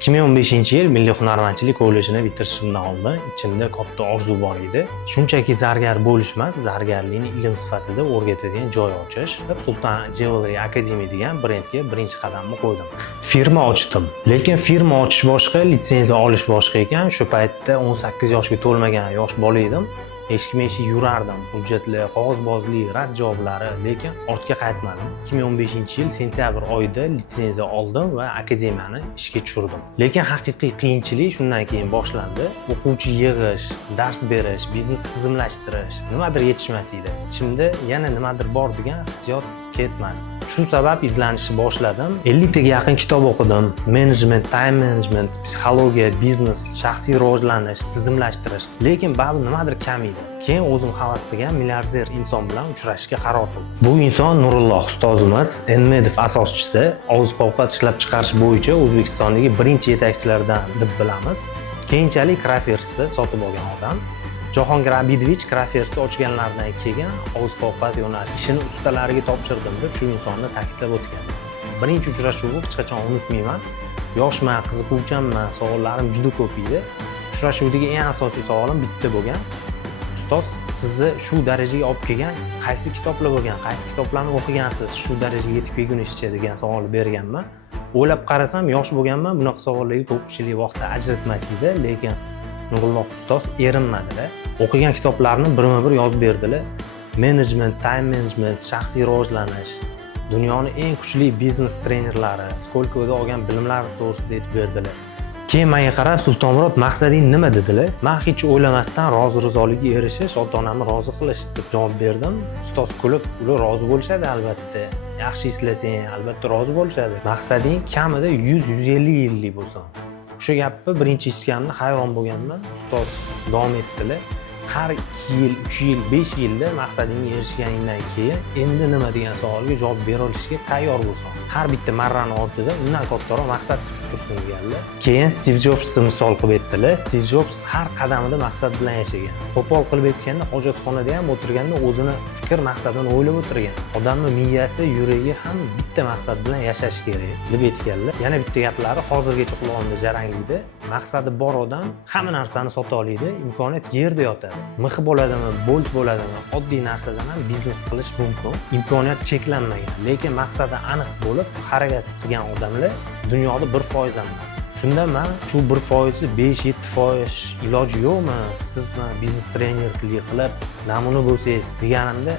2015-yil Milliy hunarmandchilik kollejini bitirishimdan oldin ichimda katta orzu bor edi. Shunchaki zargar bo'lish emas, zargarlikni ilm sifatida o'rgatadigan joy ochish. Sultan Jewelry Academy degan brendga birinchi qadamni qo'ydim. Firma ochdim. Lekin firma ochish boshqa, litsenziya olish boshqa ekan. Shu paytda 18 yoshga to'lmagan yosh bola edim. Eshik-meshik yurardim, hujjatlar, qog'ozbozlik, rad javoblari, lekin ortga qaytmadim. 2015-yil sentyabr oyida litsenziya oldim va akademiyani ishga tushirdim. Lekin haqiqiy qiyinchilik shundan keyin boshlandi. O'quvchi yig'ish, dars berish, biznes tizimlashtirish, nimadir yetishmas edi. Ichimda yana nimadir bor degan hissiyot ketmasdi. Shu sabab izlanishni boshladim. 50 taga yaqin kitob o'qidim. Management, time management, psixologiya, biznes, shaxsiy rivojlanish, tizimlashtirish. Lekin baribir nimadir kam edi. Keyin o'zim havas qilgan milliarder inson bilan uchrashishga qaror qildim. Bu inson Nurulloh ustozimiz, Nmedov asoschisi, oziq-ovqat ishlab chiqarish bo'yicha O'zbekistondagi birinchi yetakchilardan deb bilamiz. Keyinchalik Crafers sotib olgan odam. Jahongir Abidovich Crafers ochganlardan keyin oziq-ovqat yo'nalishi ishini ustalariga topshirdim deb shu insonni ta'kidlab o'tgan. Birinchi uchrashuvni hech qachon unutmayman. Yoshman, qiziquvchanman, savollarim juda ko'p edi. Uchrashuvdagi eng asosiy savolim bitta bo'lgan. Ustoz, sizni shu darajaga olib kelgan qaysi kitoblar bo'lgan, qaysi kitoblarni o'qigansiz shu darajaga yetib kelgunizcha degan savol berganman. O'ylab qarasam, yosh bo'lganman, bunaqa savollarga ko'pchilik vaqtda ajratmas edi, lekin Nurulloh ustoz erinmadilar. O'qigan kitoblarni birma-bir yozib berdilar. Management, time management, shaxsiy rivojlanish, dunyoning eng kuchli biznes trenerlari, Skolko'da olgan bilimlar to'g'risida aytib berdilar. Keyin menga qarab, Sultonmurod, maqsading nima dedilar? Men hech o'ylamasdan rozi-rizolikka erishish, ota-onamni rozi qilish deb javob berdim. Ustoz kulib, ular rozi bo'lishadi albatta. Yaxshi islasang, albatta rozi bo'lishadi. Maqsading kamida 100-150 yillik bo'lsin. O'sha gapni birinchi eshitganimda hayron bo'lganman. Ustoz davom etdilar. Har 2 yil, 3 yil, 5 yilda maqsadingga erishganingdan keyin endi nima degan savolga javob bera olishga tayyor bo'lsin. Har bitta marrani ortida undan kattaroq maqsad kutib tursin deganlar. Keyin Steve Jobsni misol qilib aytdilar. Steve Jobs har qadamida maqsad bilan yashagan. Qo'pol qilib aytganda, hojatxonada ham o'tirganda o'zini fikr maqsadini o'ylab o'tirgan. Odamning miyasi, yuragi ham bitta maqsad bilan yashash kerak deb aytganlar. Yana bitta gaplari hozirgacha qulog'imda jaranglaydi. Maqsadi bor odam hamma narsani sota oladi, imkoniyat yerda yotadi. Mix bo'ladimi, bolt bo'ladimi, oddiy narsadan ham biznes qilish mumkin. Imkoniyat cheklanmagan, lekin maqsadi aniq bo'lib harakat qilgan odamlar dunyoda 1% ham emas. Shunda men shu 1%, 5-7% iloji yo'qmi? Siz biznes trenerlik qilib namuna bo'lsangiz deganimda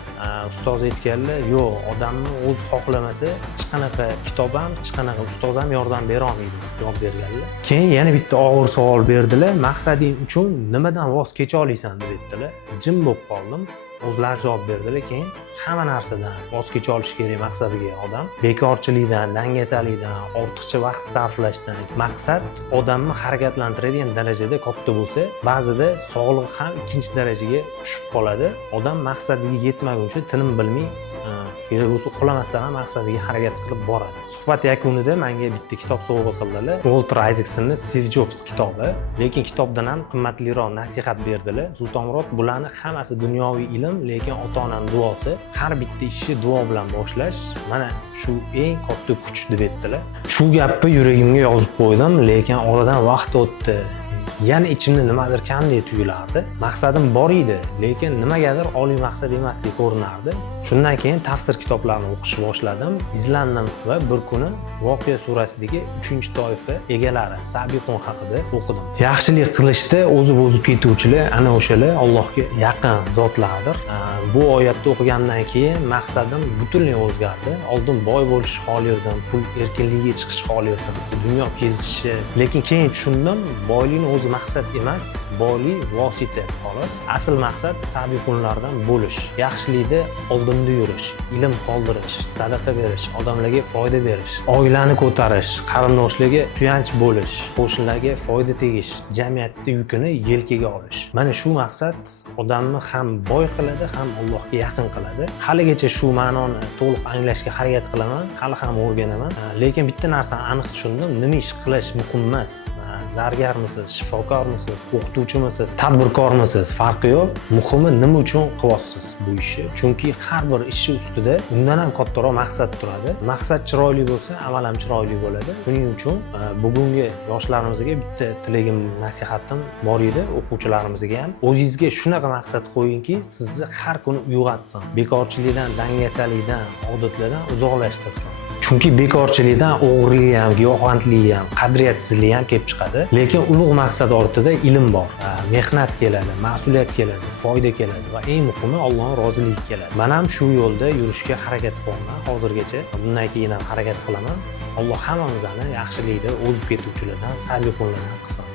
ustoz aytganlar, yo'q, odamni o'zi xohlamasa hech qanaqa kitob ham, hech qanaqa ustoz ham yordam bera olmaydi deb javob berganlar. Keyin yana bitta og'ir savol berdilar. Maqsading uchun nimadan voz kecha olasan deb aytdilar. Jim bo'lib qoldim. O'zlari javob berdilar. Keyin hamma narsadan voz kecha olish kerak maqsadiga odam. Bekorchilikdan, dangasalikdan, ortiqcha vaqt sarflashdan. Maqsad odamni harakatlantiradigan darajada katta bo'lsa, ba'zida sog'lig'i ham ikkinchi darajaga tushib qoladi. Odam maqsadiga yetmaguncha tinim bilmay kerak bo'lsa uxlamasdan ham maqsadiga harakat qilib boradi. Suhbat yakunida menga bitta kitob sovg'a qildilar. Walter Isaacsonning Steve Jobs kitobi. Lekin kitobdan ham qimmatliroq nasihat berdilar. Sultonmurod, bularning hammasi dunyoviy ilm, lekin ota-onam duosi. Har bitta ishni duo bilan boshlash mana shu eng katta kuch deb aytdilar. Shu gapni yuragimga yozib qo'ydim, lekin oradan vaqt o'tdi. Yana ichimda nimadir kamdek tuyulardi. Maqsadim bor edi, lekin nimagadir oliy maqsad emasdek ko'rinardi. Shundan keyin tafsir kitoblarini o'qishni boshladim, izlandim va bir kuni Voqea surasidagi 3-toifa egalari Sabiqun haqida o'qidim. Yaxshilik qilishda o'zib ketuvchilar ana o'shalar Allohga yaqin zotlardir. Bu oyatni o'qigandan keyin maqsadim butunlay o'zgardi. Oldin boy bo'lishni xohlardim, pul erkinligiga chiqishni xohlardim, dunyo kezishi. Lekin keyin tushundim, boylikni o'zi maqsad emas, boylik vosita xolos. Asl maqsad sabiqunlardan bo'lish, yaxshilikda oldinda yurish, ilm qoldirish, sadaqa berish, odamlarga foyda berish, oilani ko'tarish, qarindoshlarga suyanch bo'lish, qo'shnilarga foyda tegish, jamiyatning yukini yelkaga olish. Mana shu maqsad odamni ham boy qiladi, ham Allohga yaqin qiladi. Haligacha shu ma'noni to'liq anglashga harakat qilaman, hali ham o'rganaman. Lekin bitta narsani aniq tushundim, nima ish qilish muhim emas. zargarmisiz, shifokormisiz, o'qituvchimisiz, tadbirkormisiz, farqi yo'q. Muhimi nima uchun qilyapsiz bu ishni? Chunki har bir ishchi ustida undan ham kattaroq maqsad turadi. Maqsad chiroyli bo'lsa, amal ham chiroyli bo'ladi. Shuning uchun bugungi yoshlarimizga bitta tilagim, nasihatim bor edi, o'quvchilarimizga ham. O'zingizga shunaqa maqsad qo'yingki, sizni har kuni uyg'otsin. Bekorchilikdan, dangasalikdan, odatlardan uzoqlashtirsin. Chunki bekorchilikdan o'g'rilik ham, giyohvandlik ham, qadriyatsizlik ham kelib chiqadi. Lekin ulug' maqsad ortida ilm bor. Mehnat keladi, mas'uliyat keladi, foyda keladi va eng muhimi Allohning roziligi keladi. Men ham shu yo'lda yurishga harakat qilaman hozirgacha. Bundan keyin ham harakat qilaman. Alloh hammamizni yaxshilikda o'zib ketuvchilardan, sabiqlardan qilsin.